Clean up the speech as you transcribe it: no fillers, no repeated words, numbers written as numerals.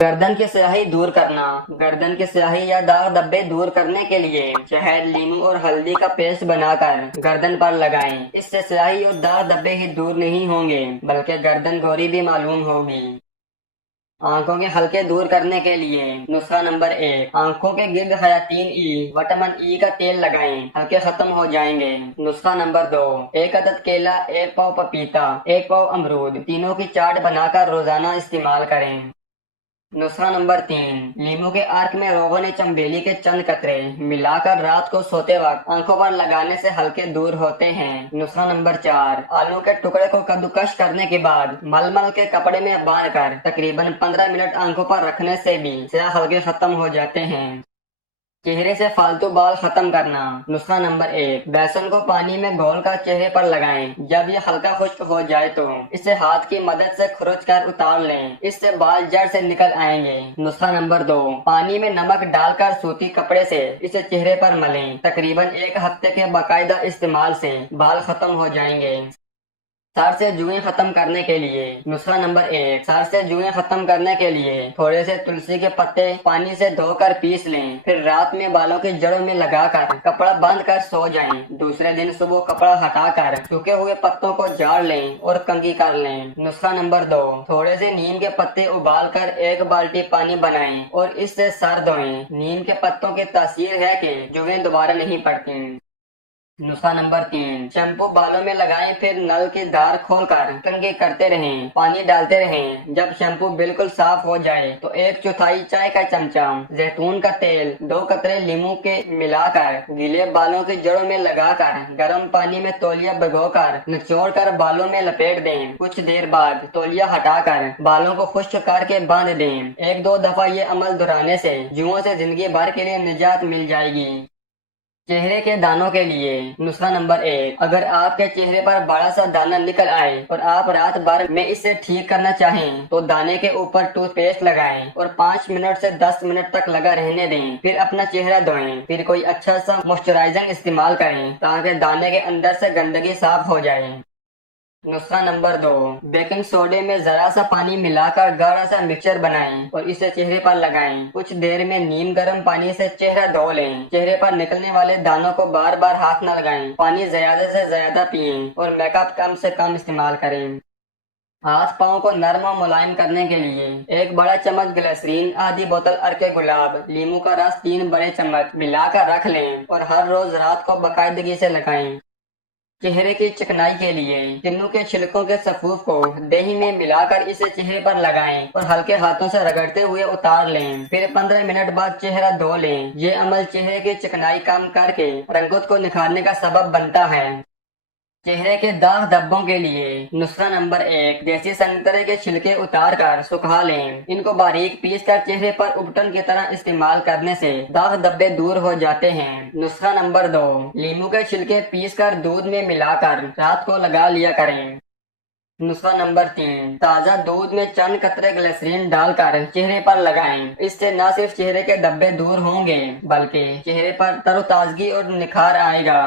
गर्दन की स्याही दूर करना। गर्दन की स्याही या दाग धब्बे दूर करने के लिए शहद, नींबू और हल्दी का पेस्ट बनाकर गर्दन पर लगाएं। इससे स्याही और दाग धब्बे ही दूर नहीं होंगे बल्कि गर्दन गोरी भी मालूम होगी। आंखों के हल्के दूर करने के लिए नुस्खा नंबर 1, आंखों के गिर्द हयातीन ई विटामिन ई का तेल लगाएं, हल्के खत्म हो जाएंगे। नुस्खा नंबर 2, एक अदद केला, एक पाव पपीता, एक पाव अमरूद, तीनों की चाट बनाकर रोजाना इस्तेमाल करें। नुस्खा नंबर 3, लीमू के अर्क में रोगन चमेली के चंद कतरे मिलाकर रात को सोते वक्त आंखों पर लगाने से हल्के दूर होते हैं। नुस्खा नंबर 4, आलू के टुकड़े को कद्दूकश करने के बाद मलमल के कपड़े में बांधकर तकरीबन 15 मिनट आंखों पर रखने से भी स्याह हल्के खत्म हो जाते हैं। चेहरे से फालतू बाल खत्म करना। नुस्खा नंबर 1, बेसन को पानी में घोलकर चेहरे पर लगाएं। जब ये हल्का खुश्क हो जाए तो इसे हाथ की मदद से खुरच कर उतार लें, इससे बाल जड़ से निकल आएंगे। नुस्खा नंबर 2, पानी में नमक डालकर सूती कपड़े से इसे चेहरे पर मलें। तकरीबन 1 हफ्ते के बाकायदा इस्तेमाल से बाल खत्म हो जाएंगे। सर से जुएं खत्म करने के लिए नुस्खा नंबर 1, सर से जुएं खत्म करने के लिए थोड़े से तुलसी के पत्ते पानी से धोकर पीस लें, फिर रात में बालों की जड़ों में लगाकर कपड़ा बांध कर सो जाएं। दूसरे दिन सुबह कपड़ा हटाकर सूखे हुए पत्तों को झाड़ लें और कंघी कर लें। नुस्खा नंबर 2, थोड़े से नीम के पत्ते उबाल कर 1 बाल्टी पानी बनाएं और इससे सर धोएं। नीम के पत्तों की तासीर है कि जुएं दोबारा नहीं पड़ती। नुस्खा नंबर 3, शैम्पू बालों में लगाएं, फिर नल की धार खोलकर कंघी करते रहें, पानी डालते रहें। जब शैम्पू बिल्कुल साफ हो जाए तो 1/4 चाय का चमचा जैतून का तेल, 2 कतरे लीमू के मिलाकर गीले बालों की जड़ों में लगाकर गर्म पानी में तौलिया भिगोकर निचोड़कर बालों में लपेट दें। कुछ देर बाद तौलिया हटाकर बालों को खुश्क करके बांध दें। 1-2 दफा ये अमल दोहराने से जुओं से जिंदगी भर के लिए निजात मिल जाएगी। चेहरे के दानों के लिए नुस्खा नंबर 1, अगर आपके चेहरे पर बड़ा सा दाना निकल आए और आप रात भर में इसे ठीक करना चाहें तो दाने के ऊपर टूथपेस्ट लगाएं और 5 मिनट से 10 मिनट तक लगा रहने दें। फिर अपना चेहरा धोएं, फिर कोई अच्छा सा मॉइस्चराइजर इस्तेमाल करें ताकि दाने के अंदर से गंदगी साफ हो जाए। नुस्खा नंबर 2, बेकिंग सोडे में जरा सा पानी मिलाकर गाढ़ा सा मिक्सचर बनाएं और इसे चेहरे पर लगाएं। कुछ देर में नीम गर्म पानी से चेहरा धो लें। चेहरे पर निकलने वाले दानों को बार बार हाथ न लगाएं। पानी ज्यादा से ज्यादा पिएं और मेकअप कम से कम इस्तेमाल करें। हाथ पाँव को नरम और मुलायम करने के लिए 1 बड़ा चम्मच ग्लिसरीन, आधी बोतल अर्के गुलाब, लीमू का रस 3 बड़े चम्मच मिलाकर रख लें और हर रोज रात को बाकायदगी से लगाएं। चेहरे की चिकनाई के लिए किन्नू के छिलकों के सफूफ को दही में मिलाकर इसे चेहरे पर लगाएं और हल्के हाथों से रगड़ते हुए उतार लें। फिर 15 मिनट बाद चेहरा धो लें। ये अमल चेहरे की चिकनाई कम करके रंगत को निखारने का सबब बनता है। चेहरे के दाग धब्बों के लिए नुस्खा नंबर 1, देसी संतरे के छिलके उतार कर सुखा लें। इनको बारीक पीस कर चेहरे पर उपटन की तरह इस्तेमाल करने से दाग धब्बे दूर हो जाते हैं। नुस्खा नंबर 2, लीमू के छिलके पीस कर दूध में मिलाकर रात को लगा लिया करें। नुस्खा नंबर 3, ताज़ा दूध में चंद कतरे ग्लिसरीन डालकर चेहरे पर लगाएं। इससे न सिर्फ चेहरे के धब्बे दूर होंगे बल्कि चेहरे पर तरोताजगी और निखार आएगा।